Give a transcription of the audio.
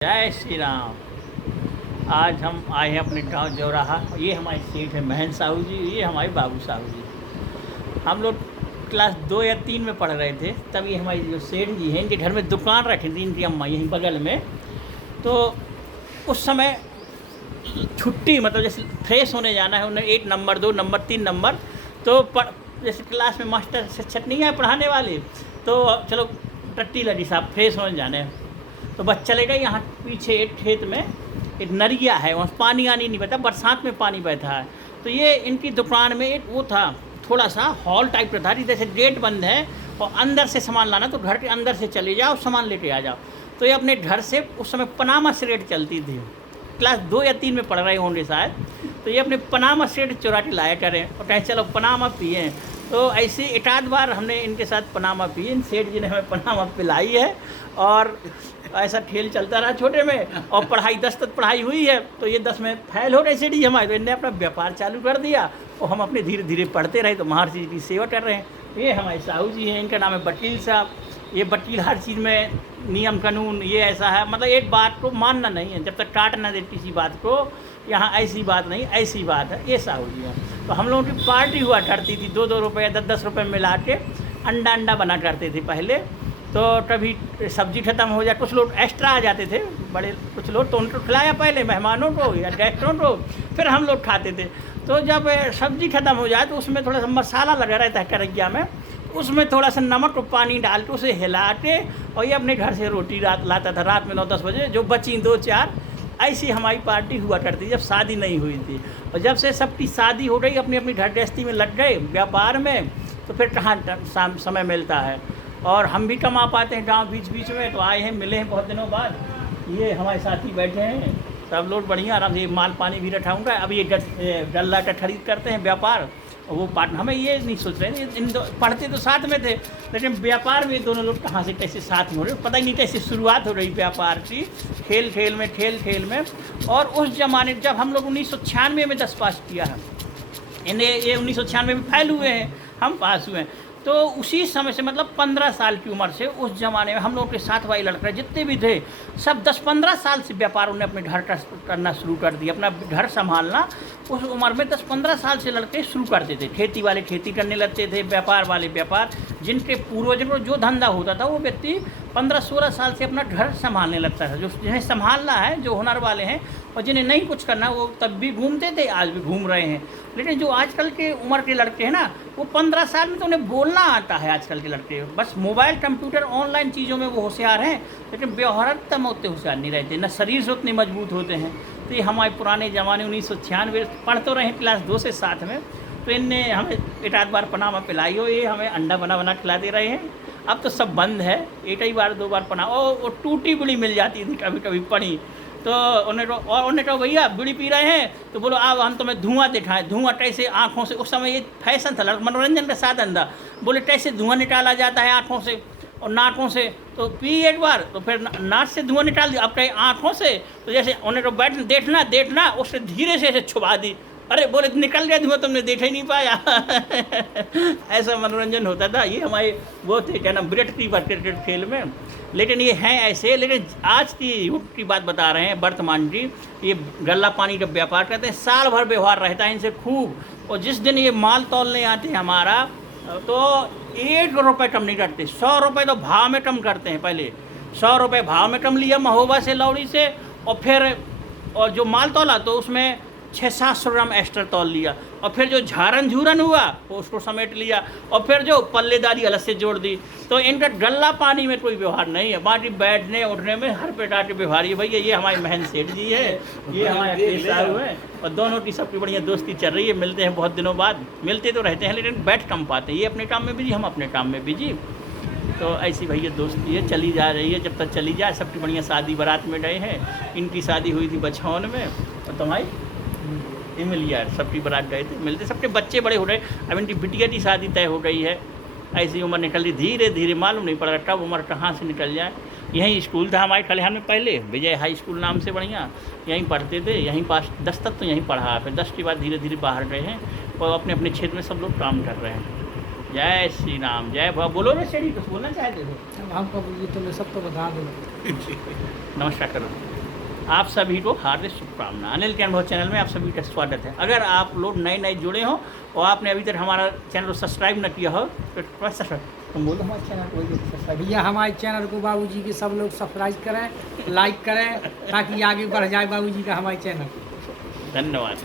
जय श्री राम। आज हम आए हैं अपने गांव जौराहा। ये हमारे सेठ है महेंद्र साहू जी, ये हमारे बाबू साहू जी। हम लोग क्लास 2 या 3 में पढ़ रहे थे, तब ये हमारी जो सेठ जी हैं इनके घर में दुकान रखी थी इनकी अम्मा यहीं बगल में। तो उस समय छुट्टी मतलब जैसे फ्रेश होने जाना है उन्हें 1 नंबर 2 नंबर 3 नंबर तो जैसे क्लास में मास्टर शिक्षक नहीं है पढ़ाने वाले, तो चलो टट्टी लगी साहब फ्रेश होने जाने हैं। तो बस चले गए। यहाँ पीछे एक खेत में एक नरिया है, वहाँ पानी आनी नहीं बहता, बरसात में पानी बहता है। तो ये इनकी दुकान में एक वो था, थोड़ा सा हॉल टाइप का था, जैसे गेट बंद है और अंदर से सामान लाना तो घर के अंदर से चले जाओ सामान लेके आ जाओ। तो ये अपने घर से उस समय पनामा सिगरेट चलती थी, क्लास 2 या 3 में पढ़ रहे होंगे शायद। तो ये अपने पनामा सिगरेट चुरा के लाया करें और कहें चलो पनामा पिए। तो ऐसे एक आध बार हमने इनके साथ पनामा पी, इन सेठ जी ने हमें पनामा पिलाई है। और ऐसा खेल चलता रहा छोटे में, और पढ़ाई 10 तक पढ़ाई हुई है। तो ये 10 में फेल हो गए सेठ जी हमारे, तो इन्हें अपना व्यापार चालू कर दिया और हम अपने धीरे धीरे पढ़ते रहे। तो महर्षि जी की सेवा कर रहे हैं। ये हमारे साहू जी हैं, इनका नाम है वकील साहब। ये वकील हर चीज़ में नियम कानून ये ऐसा है, मतलब एक बात को मानना नहीं है जब तक काट ना दे किसी बात को। यहाँ ऐसी बात नहीं, ऐसी बात है। ये साहू जी हैं। तो हम लोगों की पार्टी हुआ करती थी, 2-2 रुपये 10-10 रुपये मिला के अंडा बना करते थे पहले। तो कभी सब्जी खत्म हो जाए, कुछ लोग एक्स्ट्रा आ जाते थे बड़े, कुछ लोग तो उनको खिलाया पहले मेहमानों को या गेस्टों को, फिर हम लोग खाते थे। तो जब सब्जी खत्म हो जाए तो उसमें थोड़ा सा मसाला लगा रहता है करैया में, उसमें थोड़ा सा नमक और पानी डाल के उसे हिला के, और ये अपने घर से रोटी लाता था रात में 9-10 बजे, जो बची 2-4। ऐसी हमारी पार्टी हुआ करती जब शादी नहीं हुई थी। और जब से सबकी शादी हो गई, अपनी अपनी घर गृहस्थी में लग गए व्यापार में, तो फिर कहाँ समय मिलता है। और हम भी कमा पाते हैं गांव बीच बीच में। तो आए हैं, मिले हैं बहुत दिनों बाद। ये हमारे साथी बैठे हैं, सब लोग बढ़िया आराम से माल पानी भी रखाऊँगा। अब ये गल्ला का खरीद करते हैं व्यापार, और वो पार्ट हमें ये नहीं सोच रहे थे। पढ़ते तो साथ में थे, लेकिन व्यापार में दोनों लोग कहाँ से कैसे साथ में हो रहे, पता ही नहीं कैसे शुरुआत हो रही व्यापार की। खेल खेल में। और उस ज़माने जब हम लोग 1996 में 10 पास किया है, इन्हें ये 1996 में फेल हुए हैं, हम पास हुए हैं। तो उसी समय से मतलब 15 साल की उम्र से उस ज़माने में हम लोगों के साथ वाले लड़के जितने भी थे सब 10-15 साल से व्यापार उन्हें अपने घर का करना शुरू कर दिया, अपना घर संभालना। उस उम्र में 10-15 साल से लड़के शुरू करते थे। खेती वाले खेती करने लगते थे, व्यापार वाले व्यापार। जिनके पूर्वजों को जो धंधा होता था वो व्यक्ति 15-16 साल से अपना घर संभालने लगता था। जो जिन्हें संभालना है, जो हुनर वाले हैं, और जिन्हें नहीं कुछ करना वो तब भी घूमते थे, आज भी घूम रहे हैं। लेकिन जो आजकल के उम्र के लड़के हैं ना, वो 15 साल में तो उन्हें बोलना आता है। आजकल के लड़के बस मोबाइल कंप्यूटर ऑनलाइन चीज़ों में वो होशियार हैं, लेकिन व्यवहारिकता में उतने होशियार नहीं रहते, न शरीर से उतने मजबूत होते हैं। तो ये हमारे पुराने ज़माने 1996 पढ़ तो रहे क्लास 2 से 7 में, तो इनने हमें एक आध बार पनामा पिलाई हो, ये हमें अंडा बना खिला दे रहे हैं। अब तो सब बंद है, एक ही बार 2 बार पनामा, और टूटी बुड़ी मिल जाती थी कभी कभी पड़ी। तो उन्हें कहा भैया बीड़ी पी रहे हैं, तो बोलो आओ हम तुम्हें धुआं दिखाएं। धुआं कैसे आँखों से, उस समय ये फैशन था, मनोरंजन का साधन था। बोले कैसे धुआं निकाला जाता है आँखों से और नाकों से। तो पी एक बार, तो फिर नाक से धुआं निकाल दिया, अब कहीं आँखों से। तो जैसे उन्हें तो देखना उससे धीरे से ऐसे छुपा दी। अरे बोले निकल गया धुआं, तुमने देख ही नहीं पाया। ऐसा मनोरंजन होता था। ये हमारे वो थे क्या नाम, विराट की क्रिकेट खेल में। लेकिन ये हैं ऐसे। लेकिन आज की युग की बात बता रहे हैं, वर्तमान की। ये गल्ला पानी का व्यापार करते हैं, साल भर व्यवहार रहता है इनसे खूब। और जिस दिन ये माल तौलने आते हैं हमारा, तो 1 रुपये कम नहीं करते। 100 रुपये तो भाव में कम करते हैं। पहले 100 रुपये भाव में कम लिया महोबा से, लौड़ी से, और फिर और जो माल तौला तो उसमें 600-700 ग्राम एक्स्ट्रा तौल लिया। और फिर जो झारन झूरन हुआ वो उसको समेट लिया, और फिर जो पल्लेदारी अलग से जोड़ दी। तो इनका गल्ला पानी में कोई व्यवहार नहीं है, बाकी बैठने उठने में हर प्रकार के व्यवहार। ये भैया ये हमारे महेंद्र सेठ जी है, ये हमारे साहब हैं, और दोनों की सबकी बढ़िया दोस्ती चल रही है। मिलते हैं बहुत दिनों बाद, मिलते तो रहते हैं लेकिन बैठ कम पाते हैं। ये अपने काम में बिजी, हम अपने काम में बिजी। तो ऐसी भैया दोस्ती है, चली जा रही है, जब तक चली जाए। सबकी बढ़िया शादी बारात में गए हैं। इनकी शादी हुई थी बछौन में, और तुम्हारी इमलिया, सबकी बारात गए थे। मिलते सबके बच्चे बड़े हो रहे। अब इनकी बिटिया की शादी तय हो गई है। ऐसी उम्र निकल रही धीरे धीरे, मालूम नहीं पड़ रहा कब उम्र कहाँ से निकल जाए। यहीं स्कूल था हमारे खलिहान में पहले, विजय हाई स्कूल नाम से, बढ़िया यहीं पढ़ते थे। यहीं पास 10 तक तो यहीं पढ़ा, फिर 10 के बाद धीरे धीरे बाहर गए हैं और अपने अपने क्षेत्र में सब लोग काम कर रहे हैं। जय श्री राम, जय भव। बोलो ना श्री, कुछ बोलना चाहते थे? अब हमको ये तो मैं सब तो बता दूँ। नमस्कार करो। आप सभी को हार्दिक शुभकामना। अनिल के अनुभव चैनल में आप सभी का स्वागत है। अगर आप लोग नए जुड़े हो और आपने अभी तक हमारा चैनल को सब्सक्राइब न किया हो तो सब्सक्राइब, तुम बोलो हमारे चैनल को सब्सक्राइब। भैया हमारे चैनल को बाबूजी के सब लोग सब्सक्राइब करें, लाइक करें, ताकि आगे बढ़ जाए बाबूजी का हमारे चैनल। धन्यवाद।